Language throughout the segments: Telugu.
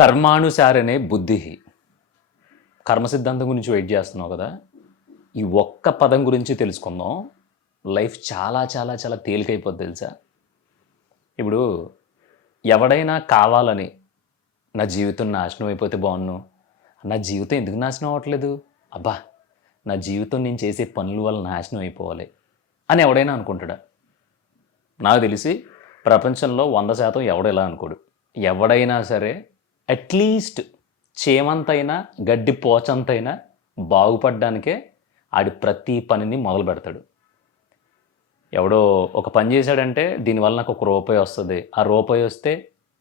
కర్మానుసారనే బుద్ధి. కర్మ సిద్ధాంతం గురించి వెయిట్ చేస్తున్నావు కదా, ఈ ఒక్క పదం గురించి తెలుసుకుందాం. లైఫ్ చాలా చాలా చాలా తేలికైపోద్ది తెలుసా. ఇప్పుడు ఎవడైనా కావాలని నా జీవితం నాశనం అయిపోతే బాగున్ను, నా జీవితం ఎందుకు నాశనం అవ్వట్లేదు, అబ్బా నా జీవితం నేను చేసే పనుల వల్ల నాశనం అయిపోవాలి అని ఎవడైనా అనుకుంటాడా? నాకు తెలిసి ప్రపంచంలో 100% ఎవడు ఇలా అనుకోడు. ఎవడైనా సరే అట్లీస్ట్ చేమంతైనా గడ్డి పోచంతైనా బాగుపడ్డానికే ఆడి ప్రతి పనిని మొదలు పెడతాడు. ఎవడో ఒక పని చేశాడంటే దీనివల్ల నాకు ₹1 వస్తుంది, ఆ రూపాయి వస్తే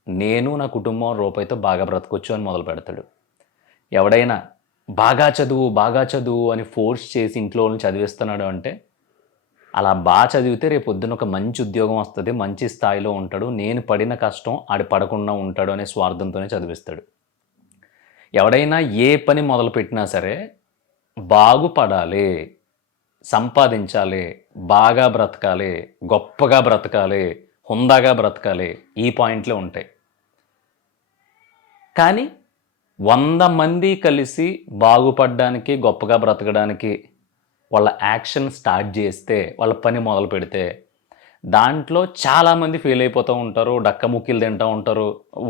నేను నా కుటుంబం రూపాయితో బాగా బ్రతకొచ్చు అని మొదలు పెడతాడు. ఎవడైనా బాగా చదువు అని ఫోర్స్ చేసి ఇంట్లో వాళ్ళని చదివిస్తున్నాడు అంటే అలా బాగా చదివితే రేపు పొద్దున్న ఒక మంచి ఉద్యోగం వస్తుంది, మంచి స్థాయిలో ఉంటాడు, నేను పడిన కష్టం ఆడి పడకుండా ఉంటాడు అనే స్వార్థంతోనే చదివిస్తాడు. ఎవడైనా ఏ పని మొదలుపెట్టినా సరే బాగుపడాలి, సంపాదించాలి, బాగా బ్రతకాలి, గొప్పగా బ్రతకాలి, హుందాగా బ్రతకాలి, ఈ పాయింట్లే ఉంటాయి. కానీ 100 మంది కలిసి బాగుపడడానికి, గొప్పగా బ్రతకడానికి వాళ్ళ యాక్షన్ స్టార్ట్ చేస్తే, వాళ్ళ పని మొదలు పెడితే దాంట్లో చాలామంది ఫెయిల్ అయిపోతూ ఉంటారు, డక్కముక్కిలు తింటూ ఉంటారు.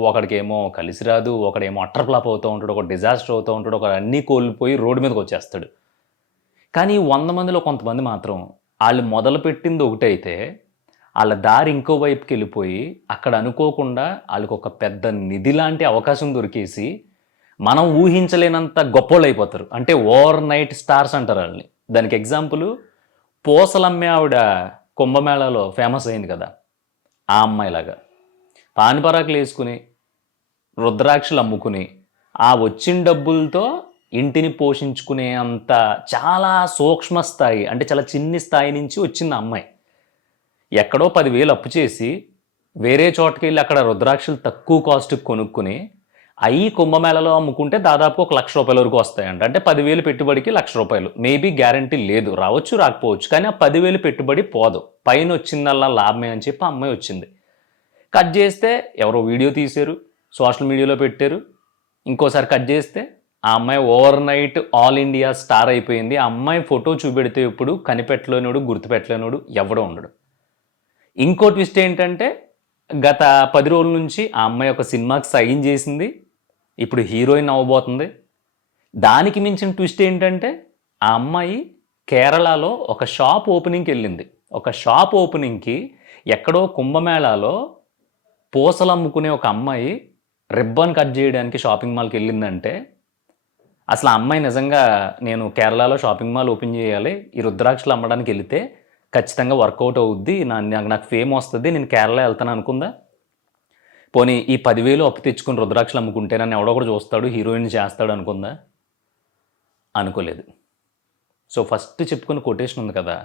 ఒకడికేమో కలిసి రాదు, ఒకడేమో అట్టర్ ఫ్లాప్ అవుతూ ఉంటాడు, ఒక డిజాస్టర్ అవుతూ ఉంటాడు, ఒకడు అన్నీ కోల్పోయి రోడ్డు మీదకి వచ్చేస్తాడు. కానీ 100 మందిలో కొంతమంది మాత్రం వాళ్ళు మొదలుపెట్టింది ఒకటైతే వాళ్ళ దారి ఇంకో వైపుకి వెళ్ళిపోయి అక్కడ అనుకోకుండా వాళ్ళకి ఒక పెద్ద నిధి లాంటి అవకాశం దొరికేసి మనం ఊహించలేనంత గొప్పోళ్ళు అయిపోతారు. అంటే ఓవర్ నైట్ స్టార్స్ అంటారు వాళ్ళని. దానికి ఎగ్జాంపుల్ పూసలమ్మే ఆవిడ కుంభమేళాలో ఫేమస్ అయింది కదా, ఆ అమ్మాయిలాగా పానిపరాకులు వేసుకుని రుద్రాక్షలు అమ్ముకుని ఆ వచ్చిన డబ్బులతో ఇంటిని పోషించుకునే అంత చాలా సూక్ష్మ స్థాయి, అంటే చాలా చిన్ని స్థాయి నుంచి వచ్చింది అమ్మాయి. ఎక్కడో 10,000 అప్పు చేసి వేరే చోటకి వెళ్ళి అక్కడ రుద్రాక్షలు తక్కువ కాస్ట్కి కొనుక్కుని అవి కుంభమేళలో అమ్ముకుంటే దాదాపు ₹1,00,000 వరకు వస్తాయంట. అంటే 10,000 పెట్టుబడికి ₹1,00,000. మేబీ గ్యారంటీ లేదు, రావచ్చు రాకపోవచ్చు, కానీ ఆ 10,000 పెట్టుబడి పోదు, పైన వచ్చిందల్లా లాభమే అని చెప్పి అమ్మాయి వచ్చింది. కట్ చేస్తే ఎవరో వీడియో తీశారు, సోషల్ మీడియాలో పెట్టారు. ఇంకోసారి కట్ చేస్తే ఆ అమ్మాయి over night all India star అయిపోయింది. ఆ అమ్మాయి ఫోటో చూపెడితే ఇప్పుడు కనిపెట్టలేనోడు, గుర్తుపెట్టలేనోడు ఎవడో ఉండడు. ఇంకో ట్విస్ట్ ఏంటంటే గత 10 రోజుల నుంచి ఆ అమ్మాయి ఒక సినిమాకి సైన్ చేసింది, ఇప్పుడు హీరోయిన్ అవ్వబోతుంది. దానికి మించిన ట్విస్ట్ ఏంటంటే ఆ అమ్మాయి కేరళలో ఒక షాప్ ఓపెనింగ్కి వెళ్ళింది. ఒక షాప్ ఓపెనింగ్కి ఎక్కడో కుంభమేళాలో పూసలు అమ్ముకునే ఒక అమ్మాయి రిబ్బన్ కట్ చేయడానికి షాపింగ్ మాల్కి వెళ్ళిందంటే అసలు ఆ అమ్మాయి నిజంగా నేను కేరళలో షాపింగ్ మాల్ ఓపెన్ చేయాలి, ఈ రుద్రాక్షలు అమ్మడానికి వెళితే ఖచ్చితంగా వర్కౌట్ అవుద్ది, నాకు ఫేమ్ వస్తుంది, నేను కేరళ వెళ్తాను అనుకుందా? పోనీ ఈ 10,000 అప్పు తెచ్చుకుని రుద్రాక్షలు అమ్ముకుంటే నన్ను ఎవడో కూడా చూస్తాడు, హీరోయిన్ చేస్తాడు అనుకుందా? అనుకోలేదు. సో ఫస్ట్ చెప్పుకున్న కొటేషన్ ఉంది కదా,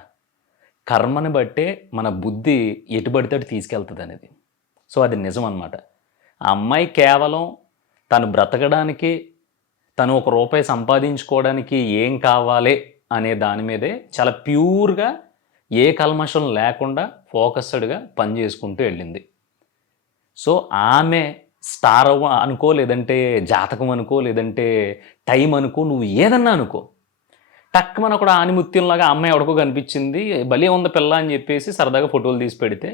కర్మని బట్టే మన బుద్ధి ఎటు పడితే అటు తీసుకెళ్తుంది అనేది. సో అది నిజం అన్నమాట. ఆ అమ్మాయి కేవలం తను బ్రతకడానికి, తను ₹1 సంపాదించుకోవడానికి ఏం కావాలి అనే దాని మీదే చాలా ప్యూర్గా ఏ కల్మషం లేకుండా ఫోకస్డ్గా పని చేసుకుంటూ వెళ్ళింది. సో ఆమె స్టార్ అనుకో, లేదంటే జాతకం అనుకో, లేదంటే టైం అనుకో, నువ్వు ఏదన్నా అనుకో, టక్కుమని కూడా ఆనిముత్యంలాగా అమ్మాయి ఎవడికో కనిపించింది, భలే ఉంది పిల్ల అని చెప్పేసి సరదాగా ఫోటోలు తీసి పెడితే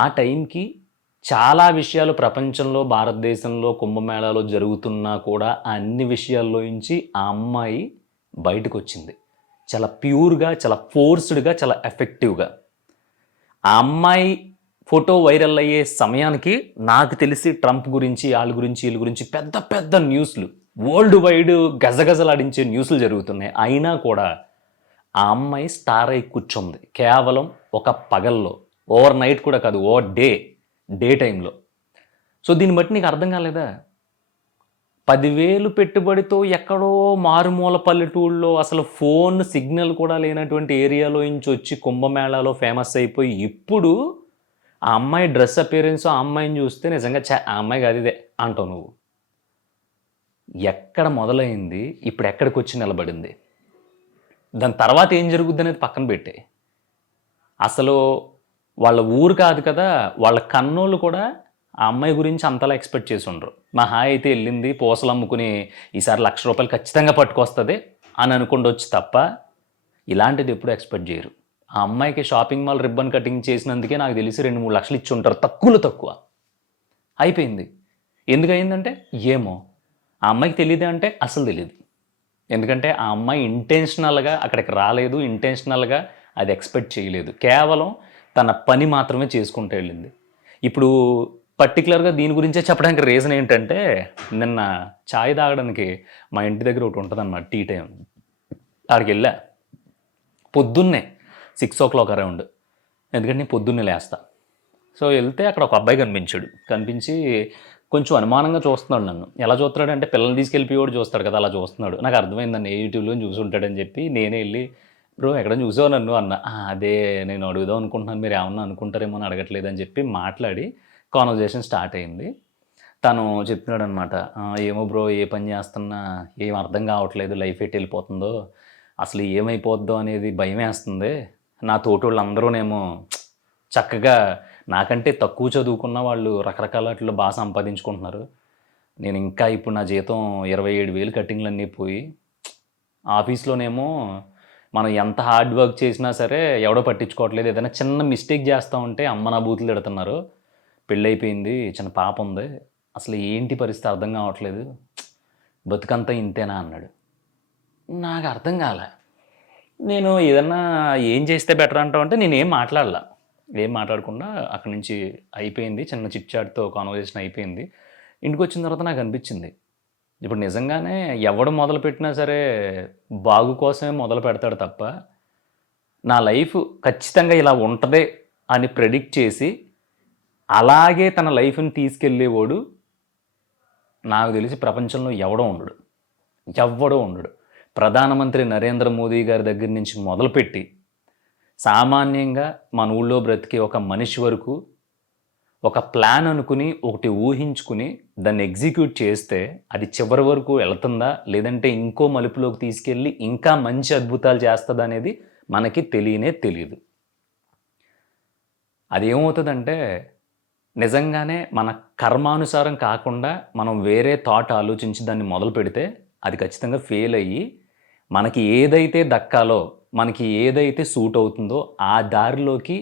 ఆ టైంకి చాలా విషయాలు ప్రపంచంలో, భారతదేశంలో కుంభమేళాలో జరుగుతున్నా కూడా అన్ని విషయాల్లో నుంచి ఆ అమ్మాయి బయటకు వచ్చింది. చాలా ప్యూర్గా, చాలా ఫోర్స్డ్గా, చాలా ఎఫెక్టివ్గా. ఆ అమ్మాయి ఫోటో వైరల్ అయ్యే సమయానికి నాకు తెలిసి ట్రంప్ గురించి, వాళ్ళ గురించి, వీళ్ళ గురించి పెద్ద పెద్ద న్యూస్లు, వరల్డ్ వైడ్ గజగజలాడించే న్యూస్లు జరుగుతున్నాయి. అయినా కూడా ఆ అమ్మాయి స్టార్ అయి కూర్చుంది కేవలం ఒక పగల్లో, ఓవర్ నైట్ కూడా కాదు, ఓవర్ డే టైంలో. సో దీన్ని బట్టి నీకు అర్థం కాలేదా? 10,000 పెట్టుబడితో ఎక్కడో మారుమూల పల్లెటూళ్ళలో అసలు ఫోన్ సిగ్నల్ కూడా లేనటువంటి ఏరియాలో నుంచి వచ్చి కుంభమేళాలో ఫేమస్ అయిపోయి ఇప్పుడు ఆ అమ్మాయి డ్రెస్ అపియరెన్స్, ఆ అమ్మాయిని చూస్తే నిజంగా ఆ అమ్మాయి కాదు ఇదే అంటావు నువ్వు. ఎక్కడ మొదలైంది, ఇప్పుడు ఎక్కడికి వచ్చి నిలబడింది, దాని తర్వాత ఏం జరుగుద్ది అనేది పక్కన పెట్టే. అసలు వాళ్ళ ఊరు కాదు కదా, వాళ్ళ కన్నోళ్ళు కూడా ఆ అమ్మాయి గురించి అంతలా ఎక్స్పెక్ట్ చేసి ఉండరు. మా హాయ్ అయితే వెళ్ళింది పూసలు అమ్ముకుని ఈసారి ₹1,00,000 ఖచ్చితంగా పట్టుకొస్తుంది అని అనుకుండొచ్చు తప్ప ఇలాంటిది ఎప్పుడు ఎక్స్పెక్ట్ చేయరు. ఆ అమ్మాయికి షాపింగ్ మాల్ రిబ్బన్ కటింగ్ చేసినందుకే నాకు తెలిసి 2-3 లక్షలు ఇచ్చి ఉంటారు, తక్కువలో తక్కువ. అయిపోయింది. ఎందుకు అయిందంటే ఏమో ఆ అమ్మాయికి తెలియదు అంటే అసలు తెలియదు. ఎందుకంటే ఆ అమ్మాయి ఇంటెన్షనల్గా అక్కడికి రాలేదు, ఇంటెన్షనల్గా అది ఎక్స్పెక్ట్ చేయలేదు. కేవలం తన పని మాత్రమే చేసుకుంటూ వెళ్ళింది. ఇప్పుడు పర్టికులర్గా దీని గురించే చెప్పడానికి రీజన్ ఏంటంటే, నిన్న ఛాయ్ తాగడానికి మా ఇంటి దగ్గర ఒకటి ఉంటుంది అన్నమాట, టీ టైం. అక్కడికి వెళ్ళా పొద్దున్నే 6 అరౌండ్, ఎందుకంటే నేను పొద్దున్నే లేస్తా. సో వెళ్తే అక్కడ ఒక అబ్బాయి కనిపించాడు. కనిపించి కొంచెం అనుమానంగా చూస్తున్నాడు నన్ను. ఎలా చూస్తున్నాడు అంటే పిల్లల్ని తీసుకెళ్ళిపోయి చూస్తాడు కదా, అలా చూస్తున్నాడు. నాకు అర్థమైందండి యూట్యూబ్లో చూసి ఉంటాడని చెప్పి నేనే వెళ్ళి, బ్రో ఎక్కడ చూసావు నన్ను అన్న. అదే నేను అడుగుదాం అనుకుంటున్నాను, మీరు ఏమన్నా అనుకుంటారేమో అని అడగట్లేదు అని చెప్పి మాట్లాడి కాన్వర్జేషన్ స్టార్ట్ అయింది. తను చెప్తున్నాడు అనమాట, ఏమో బ్రో ఏ పని చేస్తున్నా ఏం అర్థం కావట్లేదు, లైఫ్ ఎటు వెళ్ళిపోతుందో, అసలు ఏమైపోద్దో అనేది భయం వేస్తుంది. నా తోటోళ్ళందరూనేమో చక్కగా నాకంటే తక్కువ చదువుకున్న వాళ్ళు రకరకాల వాటిలో బాగా సంపాదించుకుంటున్నారు. నేను ఇంకా ఇప్పుడు నా జీతం 27,000 కట్టింగ్లన్నీ పోయి, ఆఫీస్లోనేమో మనం ఎంత హార్డ్ వర్క్ చేసినా సరే ఎవడో పట్టించుకోవట్లేదు. ఏదైనా చిన్న మిస్టేక్ చేస్తూ ఉంటే అమ్మ నా బూతులు తిడుతున్నారు. పెళ్ళైపోయింది, చిన్న పాప ఉంది, అసలు ఏంటి పరిస్థితి అర్థం కావట్లేదు, బతుకంతా ఇంతేనా అన్నాడు. నాకు అర్థం కాలే. నేను ఏదన్నా ఏం చేస్తే బెటర్ అంటావు అంటే నేనేం మాట్లాడలా, ఏం మాట్లాడకుండా అక్కడి నుంచి అయిపోయింది. చిన్న చిట్ చాట్తో కాన్వర్జేషన్ అయిపోయింది. ఇంటికి వచ్చిన తర్వాత నాకు అనిపించింది, ఇప్పుడు నిజంగానే ఎవడు మొదలుపెట్టినా సరే బాగు కోసమే మొదలు పెడతాడు తప్ప, నా లైఫ్ ఖచ్చితంగా ఇలా ఉంటుంది అని ప్రెడిక్ట్ చేసి అలాగే తన లైఫ్ని తీసుకెళ్ళేవాడు నాకు తెలిసి ప్రపంచంలో ఎవడో ఉండడు. ప్రధానమంత్రి నరేంద్ర మోదీ గారి దగ్గర నుంచి మొదలుపెట్టి సామాన్యంగా మన ఊళ్ళో బ్రతికే ఒక మనిషి వరకు ఒక ప్లాన్ అనుకుని ఒకటి ఊహించుకుని దాన్ని ఎగ్జిక్యూట్ చేస్తే అది చివరి వరకు వెళ్తుందా, లేదంటే ఇంకో మలుపులోకి తీసుకెళ్ళి ఇంకా మంచి అద్భుతాలు చేస్తుందా అనేది మనకి తెలియదు. అదేమవుతుందంటే నిజంగానే మన కర్మానుసారం కాకుండా మనం వేరే థాట్ ఆలోచించి దాన్ని మొదలు పెడితే అది ఖచ్చితంగా ఫెయిల్ అయ్యి మనకి ఏదైతే దక్కాలో, మనకి ఏదైతే సూట్ అవుతుందో ఆ దారిలోకి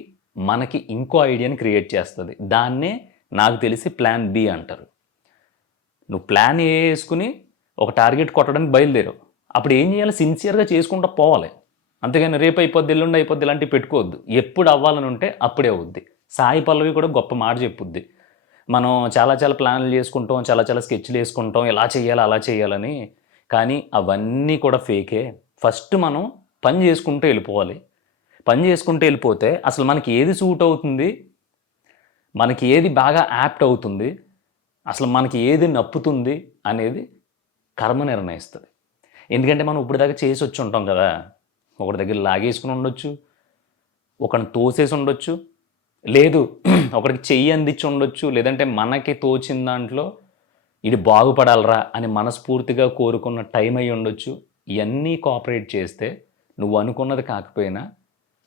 మనకి ఇంకో ఐడియాని క్రియేట్ చేస్తుంది. దాన్నే నాకు తెలిసి ప్లాన్ బి అంటారు. నువ్వు ప్లాన్ ఏ వేసుకుని ఒక టార్గెట్ కొట్టడానికి బయలుదేరావు, అప్పుడు ఏం చేయాలి, సిన్సియర్గా చేసుకుంటూ పోవాలి. అంతేగాని రేపు అయిపోద్ది, ఎల్లుండి అయిపోద్ది ఇలాంటివి పెట్టుకోవద్దు. ఎప్పుడు అవ్వాలని ఉంటే అప్పుడే అవుద్ది. సాయి పల్లవి కూడా గొప్ప మాట చెప్పుద్ది, మనం చాలా ప్లాన్లు చేసుకుంటాం, చాలా స్కెచ్లు వేసుకుంటాం, ఇలా చేయాలి అలా చేయాలని, కానీ అవన్నీ కూడా ఫేకే. ఫస్ట్ మనం పని చేసుకుంటూ వెళ్ళిపోవాలి. పని చేసుకుంటూ వెళ్ళిపోతే అసలు మనకి ఏది సూట్ అవుతుంది, మనకి ఏది బాగా యాప్ట్ అవుతుంది, అసలు మనకి ఏది నప్పుతుంది అనేది కర్మ నిర్ణయిస్తుంది. ఎందుకంటే మనం ఇప్పుడు దాకా చేసి వచ్చి ఉంటాం కదా, ఒకటి దగ్గర లాగేసుకుని ఉండొచ్చు, ఒకరిని తోసేసి ఉండొచ్చు, లేదు ఒకడికి చెయ్యి అందించి ఉండొచ్చు, లేదంటే మనకి తోచిన దాంట్లో ఇది బాగుపడాలరా అని మనస్ఫూర్తిగా కోరుకున్న టైం అయ్యి ఉండొచ్చు. ఇవన్నీ కోఆపరేట్ చేస్తే నువ్వు అనుకున్నది కాకపోయినా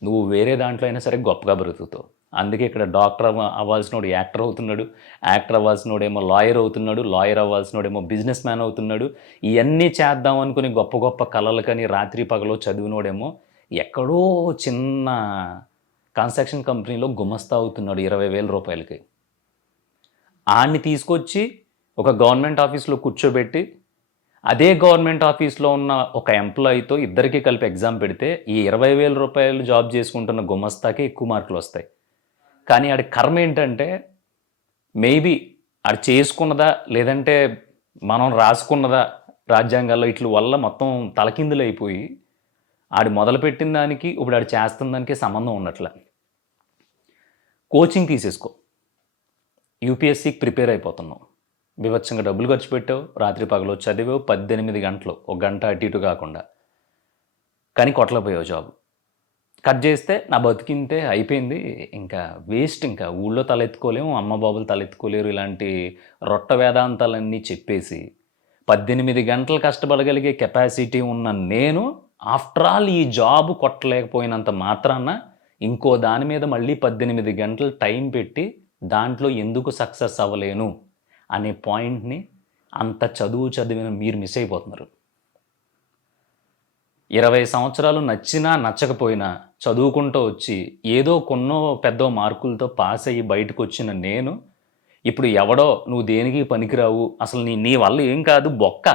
నువ్వు వేరే దాంట్లో అయినా సరే గొప్పగా బ్రతుకుతావు. అందుకే ఇక్కడ డాక్టర్ అవ్వాల్సినోడు యాక్టర్ అవుతున్నాడు, యాక్టర్ అవ్వాల్సినోడేమో లాయర్ అవుతున్నాడు, లాయర్ అవ్వాల్సినోడేమో బిజినెస్ మ్యాన్ అవుతున్నాడు. ఇవన్నీ చేద్దాం అనుకుని గొప్ప కళలు కానీ రాత్రి పగలో చదివినోడేమో ఎక్కడో చిన్న కన్స్ట్రక్షన్ కంపెనీలో గుమస్తా అవుతున్నాడు 20,000 రూపాయలకి. ఆడిని తీసుకొచ్చి ఒక గవర్నమెంట్ ఆఫీస్లో కూర్చోబెట్టి అదే గవర్నమెంట్ ఆఫీస్లో ఉన్న ఒక ఎంప్లాయీతో ఇద్దరికీ కలిపి ఎగ్జామ్ పెడితే ఈ 20,000 రూపాయలు జాబ్ చేసుకుంటున్న గుమస్తాకే ఎక్కువ మార్కులు వస్తాయి. కానీ ఆడి కర్మ ఏంటంటే మేబీ ఆడు చేసుకున్నదా లేదంటే మనం రాసుకున్నదా రాజ్యాంగాల్లో ఇట్ల వల్ల మొత్తం తలకిందులు అయిపోయి ఆడు మొదలుపెట్టిన దానికి ఇప్పుడు ఆడు చేస్తున్న దానికి సంబంధం ఉండట్లే. కోచింగ్ తీసేసుకో, యూపీఎస్సీకి ప్రిపేర్ అయిపోతున్నావు, బీభత్సంగా డబ్బులు ఖర్చు పెట్టావు, రాత్రి పగలు చదివావు 18 గంటలు, ఒక గంట అటు ఇటు కాకుండా, కానీ కొట్టలేకపోయావు జాబ్. కట్ చేస్తే నా బతికింతే అయిపోయింది, ఇంకా వేస్ట్, ఇంకా ఊళ్ళో తలెత్తుకోలేము, అమ్మ బాబులు తలెత్తుకోలేరు, ఇలాంటి రొట్ట వేదాంతాలన్నీ చెప్పేసి 18 గంటలు కష్టపడగలిగే కెపాసిటీ ఉన్న నేను ఆఫ్టర్ ఆల్ ఈ జాబ్ కొట్టలేకపోయినంత మాత్రాన ఇంకో దాని మీద మళ్ళీ 18 గంటలు టైం పెట్టి దాంట్లో ఎందుకు సక్సెస్ అవ్వలేను అనే పాయింట్ని అంత చదువు చదివిన మీరు మిస్ అయిపోతున్నారు. 20 సంవత్సరాలు నచ్చినా నచ్చకపోయినా చదువుకుంటూ వచ్చి ఏదో కొన్నో పెద్దో మార్కులతో పాస్ అయ్యి బయటకు వచ్చిన నేను ఇప్పుడు ఎవడో నువ్వు దేనికి పనికిరావు, అసలు నీ వల్ల ఏం కాదు బొక్క,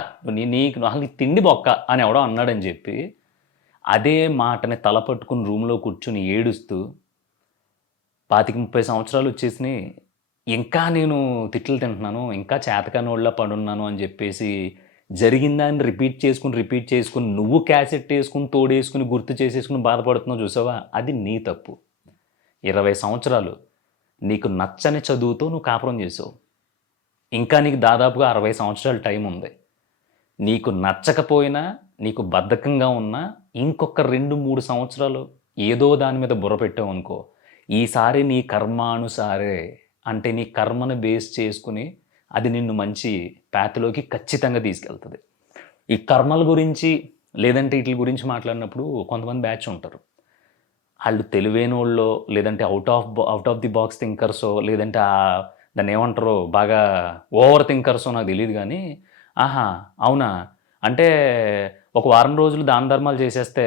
నీకు అసలు నీ తిండి బొక్క అని ఎవడో అన్నాడని చెప్పి అదే మాటని తలపట్టుకుని రూమ్లో కూర్చుని ఏడుస్తూ 25-30 సంవత్సరాలు వచ్చేసినాయి, ఇంకా నేను తిట్లు తింటున్నాను, ఇంకా చేతకానోళ్ళ పడున్నాను అని చెప్పేసి జరిగిందాన్ని రిపీట్ చేసుకుని నువ్వు క్యాసెట్ వేసుకుని తోడేసుకుని గుర్తు చేసేసుకుని బాధపడుతున్నావు చూసావా, అది నీ తప్పు. 20 సంవత్సరాలు నీకు నచ్చని చదువుతో నువ్వు కాపురం చేసావు. ఇంకా నీకు దాదాపుగా 60 సంవత్సరాల టైం ఉంది. నీకు నచ్చకపోయినా నీకు బద్ధకంగా ఉన్నా ఇంకొక 2-3 సంవత్సరాలు ఏదో దాని మీద బుర్ర పెట్టావు అనుకో, ఈసారి నీ కర్మానుసారే అంటే నీ కర్మను బేస్ చేసుకుని అది నిన్ను మంచి ప్యాత్లోకి ఖచ్చితంగా తీసుకెళ్తుంది. ఈ కర్మల గురించి లేదంటే వీటి గురించి మాట్లాడినప్పుడు కొంతమంది బ్యాచ్ ఉంటారు, వాళ్ళు తెలివైన వాళ్ళో లేదంటే అవుట్ ఆఫ్ ది బాక్స్ థింకర్సో లేదంటే దాన్ని ఏమంటారో బాగా ఓవర్ థింకర్సో నాకు తెలియదు, కానీ ఆహా అవునా అంటే ఒక వారం రోజులు దాన ధర్మాలు చేసేస్తే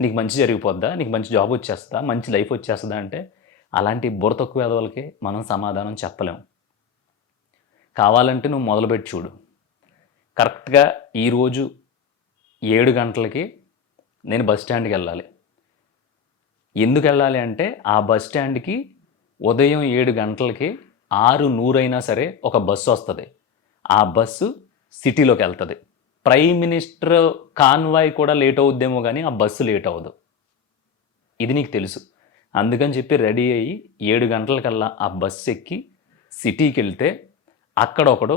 నీకు మంచి జరిగిపోద్దా, నీకు మంచి జాబ్ వచ్చేస్తుందా, మంచి లైఫ్ వచ్చేస్తుందా అంటే అలాంటి బుర్ర తక్కువ వేదవులకి మనం సమాధానం చెప్పలేం. కావాలంటే నువ్వు మొదలుపెట్టి చూడు. కరెక్ట్గా ఈరోజు 7 గంటలకి నేను బస్ స్టాండ్కి వెళ్ళాలి. ఎందుకు వెళ్ళాలి అంటే ఆ బస్ స్టాండ్కి ఉదయం 7 గంటలకి 6:100 అయినా సరే ఒక బస్సు వస్తుంది. ఆ బస్సు సిటీలోకి వెళ్తుంది. ప్రైమ్ మినిస్టర్ కాన్వాయ్ కూడా లేట్ అవుద్దేమో కానీ ఆ బస్సు లేట్ అవ్వదు. ఇది నీకు తెలుసు. అందుకని చెప్పి రెడీ అయ్యి 7 గంటలకల్లా ఆ బస్సు ఎక్కి సిటీకి వెళ్తే అక్కడ ఒకడు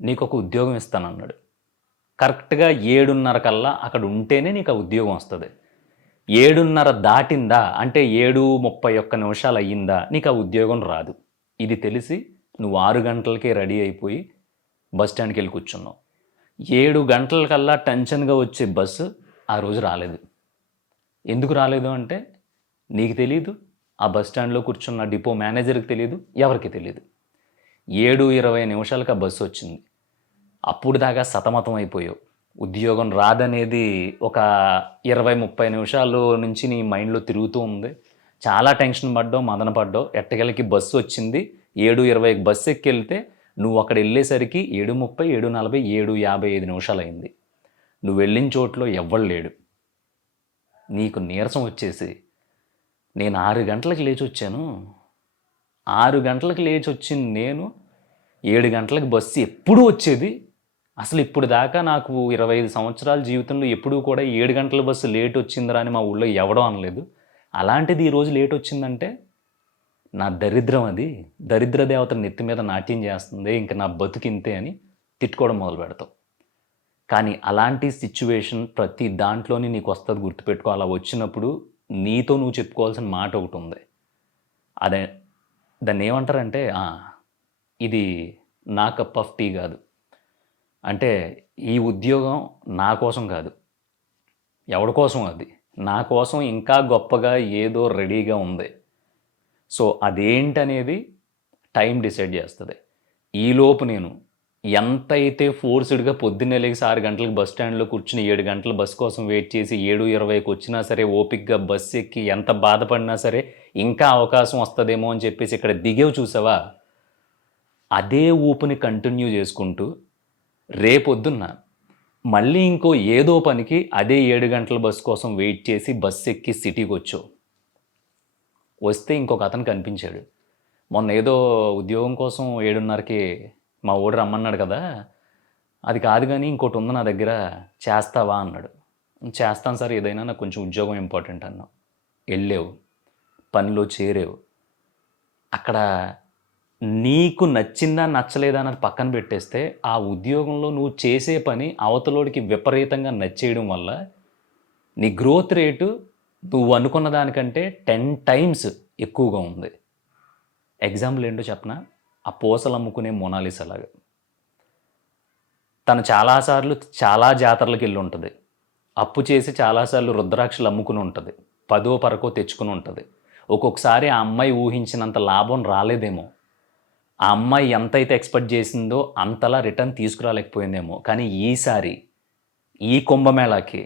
నీకు ఒక ఉద్యోగం ఇస్తానన్నాడు. కరెక్ట్గా 7:30 కల్లా అక్కడ ఉంటేనే నీకు ఆ ఉద్యోగం వస్తుంది. 7:30 దాటిందా అంటే 7:31 నిమిషాలు అయ్యిందా నీకు ఆ ఉద్యోగం రాదు. ఇది తెలిసి నువ్వు 6 గంటలకే రెడీ అయిపోయి బస్ స్టాండ్కి వెళ్ళి కూర్చున్నావు. 7 గంటలకల్లా టెన్షన్గా వచ్చే బస్సు ఆ రోజు రాలేదు. ఎందుకు రాలేదు అంటే నీకు తెలీదు, ఆ బస్ స్టాండ్లో కూర్చున్న డిపో మేనేజర్కి తెలియదు, ఎవరికి తెలియదు. 7:20 నిమిషాలకు ఆ బస్సు వచ్చింది. అప్పుడు దాకా సతమతం అయిపోయావు. ఉద్యోగం రాదనేది ఒక 20-30 నిమిషాలు నుంచి నీ మైండ్లో తిరుగుతూ ఉంది. చాలా టెన్షన్ పడ్డావు, మదన పడ్డావు. ఎట్టగలకి బస్సు వచ్చింది. 7:20 బస్సు ఎక్కి వెళ్తే నువ్వు అక్కడ వెళ్ళేసరికి 7:30, 7:40, 7:55 నిమిషాలు అయింది. నువ్వు వెళ్ళిన చోట్లో ఎవ్వడు లేడు. నీకు నీరసం వచ్చేసి నేను 6 గంటలకు లేచి వచ్చాను. 6 గంటలకు లేచి వచ్చిన నేను 7 గంటలకు బస్సు ఎప్పుడు వచ్చేది. అసలు ఇప్పుడు దాకా నాకు 25 సంవత్సరాల జీవితంలో ఎప్పుడూ కూడా 7 గంటల బస్సు లేట్ వచ్చిందిరా అని మా ఊళ్ళో ఎవడో అనలేదు. అలాంటిది ఈరోజు లేట్ వచ్చిందంటే నా దరిద్రం, అది దరిద్ర దేవత నెత్తి మీద నాట్యం చేస్తుంది, ఇంక నా బతుకింతే అని తిట్టుకోవడం మొదలు పెడతావు. కానీ అలాంటి సిచ్యువేషన్ ప్రతి దాంట్లోని నీకు వస్తుంది, గుర్తుపెట్టుకో. అలా వచ్చినప్పుడు నీతో నువ్వు చెప్పుకోవాల్సిన మాట ఒకటి ఉంది. అదే దాన్ని ఏమంటారంటే ఇది నా కప్ ఆఫ్ టీ కాదు. అంటే ఈ ఉద్యోగం నా కోసం కాదు, ఎవడి కోసం, అది నా కోసం ఇంకా గొప్పగా ఏదో రెడీగా ఉంది. సో అదేంటనేది టైం డిసైడ్ చేస్తుంది. ఈలోపు నేను ఎంతైతే ఫోర్స్డ్గా పొద్దున్నే లేచి 6 గంటలకు బస్ స్టాండ్లో కూర్చుని 7 గంటల బస్ కోసం వెయిట్ చేసి 7:20కి వచ్చినా సరే ఓపిక్గా బస్సు ఎక్కి ఎంత బాధపడినా సరే ఇంకా అవకాశం వస్తుందేమో అని చెప్పేసి ఇక్కడ దిగేవు చూసావా, అదే ఊపుని కంటిన్యూ చేసుకుంటూ రేపొద్దున్న మళ్ళీ ఇంకో ఏదో పనికి అదే 7 గంటల బస్సు కోసం వెయిట్ చేసి బస్సు ఎక్కి సిటీకి వచ్చావు. వస్తే ఇంకొక అతను కనిపించాడు. మొన్న ఏదో ఉద్యోగం కోసం 7:30కి మా ఊడు రమ్మన్నాడు కదా, అది కాదు కానీ ఇంకోటి ఉంది నా దగ్గర, చేస్తావా అన్నాడు. చేస్తాను సార్, ఏదైనా నాకు కొంచెం ఉద్యోగం ఇంపార్టెంట్ అన్నావు. వెళ్ళావు, పనిలో చేరావు. అక్కడ నీకు నచ్చిందా నచ్చలేదా అన్నది పక్కన పెట్టేస్తే ఆ ఉద్యోగంలో నువ్వు చేసే పని అవతలోడికి విపరీతంగా నచ్చేయడం వల్ల నీ గ్రోత్ రేటు నువ్వు అనుకున్న దానికంటే 10 times ఎక్కువగా ఉంది. ఎగ్జాంపుల్ ఏంటో చెప్పనా, ఆ పూసలు అమ్ముకునే మొనాలిసా లాగా. తను చాలాసార్లు చాలా జాతరలకు వెళ్ళి ఉంటుంది, అప్పు చేసి చాలాసార్లు రుద్రాక్షలు అమ్ముకుని ఉంటుంది, 10ో 11 తెచ్చుకుని ఉంటుంది. ఒక్కొక్కసారి ఆ అమ్మాయి ఊహించినంత లాభం రాలేదేమో, ఆ అమ్మాయి ఎంతైతే ఎక్స్పెక్ట్ చేసిందో అంతలా రిటర్న్ తీసుకురాలేకపోయిందేమో. కానీ ఈసారి ఈ కుంభమేళాకి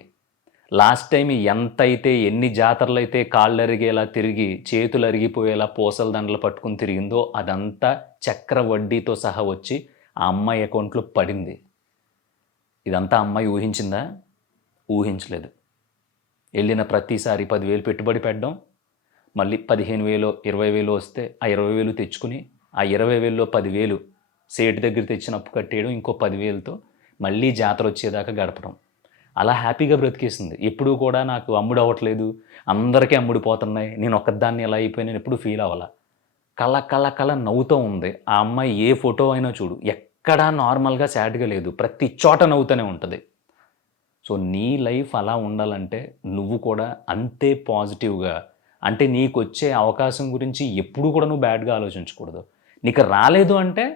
లాస్ట్ టైం ఎంతైతే ఎన్ని జాతరలైతే కాళ్ళరిగేలా తిరిగి, చేతులు అరిగిపోయేలా పూసల దండలు పట్టుకొని తిరిగిందో అదంతా చక్ర వడ్డీతో సహా వచ్చి ఆ అమ్మాయి అకౌంట్లో పడింది. ఇదంతా అమ్మాయి ఊహించిందా? ఊహించలేదు. వెళ్ళిన ప్రతిసారి 10,000 పెట్టుబడి పెట్టడం, మళ్ళీ 15,000 20,000 వస్తే ఆ 20,000 తెచ్చుకుని ఆ 20,000లో 10,000 సేటు దగ్గర తెచ్చిన అప్పు కట్టేయడం, ఇంకో 10,000తో మళ్ళీ జాతర వచ్చేదాకా గడపడం. అలా హ్యాపీగా బ్రతికేసింది. ఎప్పుడూ కూడా నాకు అమ్ముడవ్వట్లేదు, అందరికీ అమ్ముడిపోతున్నాయి, నేను ఒక్కదాన్ని ఎలా అయిపోయాను ఎప్పుడు ఫీల్ అవ్వాల. కళ నవ్వుతూ ఉంది. ఆ అమ్మాయి ఏ ఫోటో అయినా చూడు, ఎక్కడా నార్మల్గా సాడ్గా లేదు, ప్రతి చోట నవ్వుతూనే ఉంటుంది. సో నీ లైఫ్ అలా ఉండాలంటే నువ్వు కూడా అంతే పాజిటివ్గా, అంటే నీకు వచ్చే అవకాశం గురించి ఎప్పుడు కూడా నువ్వు బ్యాడ్గా ఆలోచించకూడదు. నీకు రాలేదు అంటే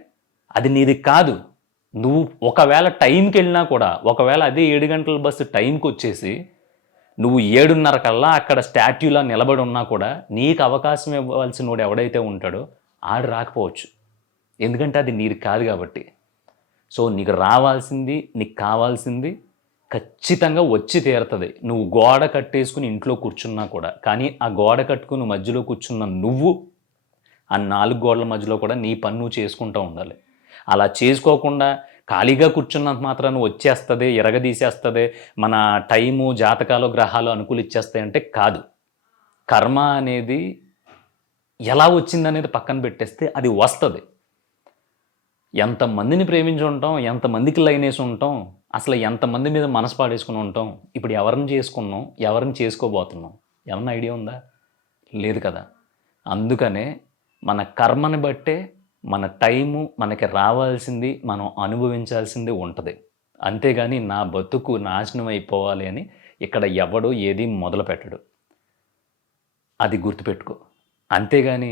అది నీది కాదు. నువ్వు ఒకవేళ టైంకి వెళ్ళినా కూడా, ఒకవేళ అదే 7 గంటల బస్సు టైంకి వచ్చేసి నువ్వు 7:30 కల్లా అక్కడ స్టాట్యూలా నిలబడి ఉన్నా కూడా నీకు అవకాశం ఇవ్వాల్సిన వాడు ఎవడైతే ఉంటాడో ఆడు రాకపోవచ్చు. ఎందుకంటే అది నీది కాదు కాబట్టి. సో నీకు రావాల్సింది, నీకు కావాల్సింది ఖచ్చితంగా వచ్చి తీరుతుంది. నువ్వు గోడ కట్టేసుకుని ఇంట్లో కూర్చున్నా కూడా. కానీ ఆ గోడ కట్టుకుని మధ్యలో కూర్చున్న నువ్వు ఆ 4 గోడల మధ్యలో కూడా నీ పని నువ్వు చేసుకుంటూ ఉండాలి. అలా చేసుకోకుండా ఖాళీగా కూర్చున్నంత మాత్రాన వచ్చేస్తుంది, ఎరగదీసేస్తుంది, మన టైము, జాతకాలు, గ్రహాలు అనుకూలిచ్చేస్తాయి అంటే కాదు. కర్మ అనేది ఎలా వచ్చిందనేది పక్కన పెట్టేస్తే అది వస్తుంది. ఎంతమందిని ప్రేమించి ఉంటాం, ఎంతమందికి లైన్ వేసి ఉంటాం, అసలు ఎంతమంది మీద మనసు పాడేసుకుని ఉంటాం. ఇప్పుడు ఎవరిని చేసుకున్నాం, ఎవరిని చేసుకోబోతున్నాం, ఏమన్నా ఐడియా ఉందా? లేదు కదా. అందుకనే మన కర్మని బట్టే మన టైము, మనకి రావాల్సింది మనం అనుభవించాల్సింది ఉంటుంది. అంతేగాని నా బతుకు నాశనం అయిపోవాలి అని ఇక్కడ ఎవడో ఏది మొదలు పెట్టడు. అది గుర్తుపెట్టుకో. అంతేగాని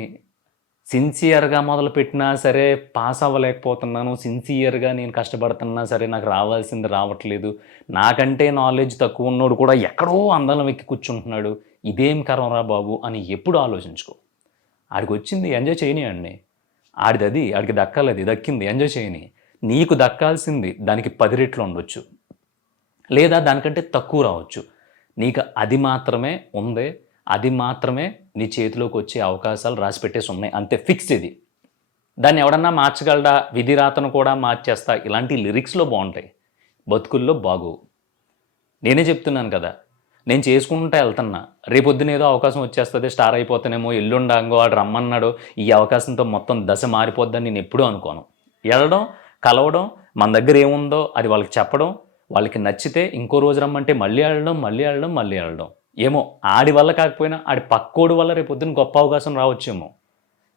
సిన్సియర్గా మొదలుపెట్టినా సరే పాస్ అవ్వలేకపోతున్నాను, సిన్సియర్గా నేను కష్టపడుతున్నా సరే నాకు రావాల్సింది రావట్లేదు, నాకంటే నాలెడ్జ్ తక్కువ ఉన్నోడు కూడా ఎక్కడో అందలం ఎక్కి కూర్చుంటున్నాడు, ఇదేం కర్మరా బాబు అని ఎప్పుడు ఆలోచించుకో. ఆడికి వచ్చింది ఎంజాయ్ చేయనియండి, ఆడికి దక్కాలది, దక్కింది ఎంజాయ్ చేయని. నీకు దక్కాల్సింది దానికి 10 రెట్లు ఉండొచ్చు, లేదా దానికంటే తక్కువ రావచ్చు. నీకు అది మాత్రమే ఉంది, అది మాత్రమే నీ చేతిలోకి వచ్చే అవకాశాలు రాసి పెట్టేసి ఉన్నాయి, అంతే, ఫిక్స్ ఇది. దాన్ని ఎవడన్నా మార్చగలడా, విధి రాతను కూడా మార్చేస్తా, ఇలాంటి లిరిక్స్లో బాగుంటాయి, బతుకుల్లో బాగోవు. నేనే చెప్తున్నాను కదా, నేను చేసుకుంటూ వెళ్తున్నా, రేపొద్దున ఏదో అవకాశం వచ్చేస్తుంది, స్టార్ అయిపోతానేమో, ఎల్లుండంగో వాడు రమ్మన్నాడు, ఈ అవకాశంతో మొత్తం దశ మారిపోద్దని నేను ఎప్పుడూ అనుకోను. వెళ్ళడం, కలవడం, మన దగ్గర ఏముందో అది వాళ్ళకి చెప్పడం, వాళ్ళకి నచ్చితే ఇంకో రోజు రమ్మంటే మళ్ళీ వెళ్ళడం. ఏమో ఆడి వల్ల కాకపోయినా ఆడి పక్కోడి వల్ల రేపొద్దున గొప్ప అవకాశం రావచ్చేమో.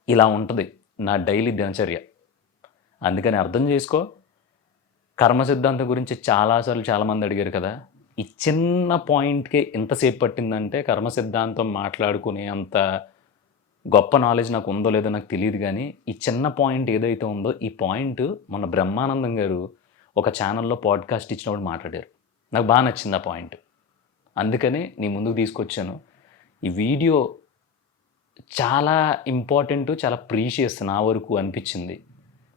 ఇలా ఉంటుంది నా డైలీ దినచర్య. అందుకని అర్థం చేసుకో. కర్మ సిద్ధాంతం గురించి చాలాసార్లు చాలామంది అడిగారు కదా, ఈ చిన్న పాయింట్కే ఎంతసేపు పట్టిందంటే కర్మ సిద్ధాంతం మాట్లాడుకునే అంత గొప్ప నాలెడ్జ్ నాకు ఉందో లేదో నాకు తెలియదు. కానీ ఈ చిన్న పాయింట్ ఏదైతే ఉందో, ఈ పాయింట్ మన బ్రహ్మానందం గారు ఒక ఛానల్లో పాడ్కాస్ట్ ఇచ్చినప్పుడు మాట్లాడారు. నాకు బాగా నచ్చింది ఆ పాయింట్, అందుకనే నీ ముందుకు తీసుకొచ్చాను. ఈ వీడియో చాలా ఇంపార్టెంట్, చాలా ప్రీషియస్ నా వరకు అనిపించింది.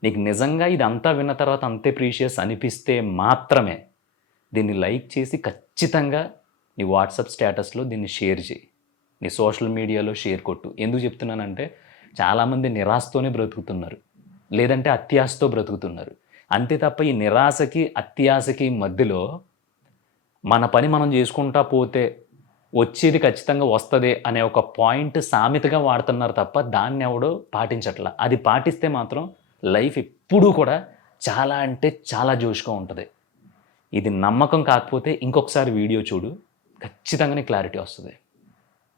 నీకు నిజంగా ఇదంతా విన్న తర్వాత అంతే ప్రీషియస్ అనిపిస్తే మాత్రమే దీన్ని లైక్ చేసి ఖచ్చితంగా నీ వాట్సాప్ స్టేటస్లో దీన్ని షేర్ చేయి, నీ సోషల్ మీడియాలో షేర్ కొట్టు. ఎందుకు చెప్తున్నానంటే చాలామంది నిరాశతోనే బ్రతుకుతున్నారు, లేదంటే అత్యాశతో బ్రతుకుతున్నారు. అంతే తప్ప ఈ నిరాశకి అత్యాశకి మధ్యలో మన పని మనం చేసుకుంటా పోతే వచ్చేది ఖచ్చితంగా వస్తుంది అనే ఒక పాయింట్ సామెతగా వాడుతున్నారు తప్ప దాన్ని ఎవడో పాటించట్లా. అది పాటిస్తే మాత్రం లైఫ్ ఎప్పుడూ కూడా చాలా అంటే చాలా జోష్గా ఉంటుంది. ఇది నమ్మకం కాకపోతే ఇంకొకసారి వీడియో చూడు, ఖచ్చితంగానే క్లారిటీ వస్తుంది.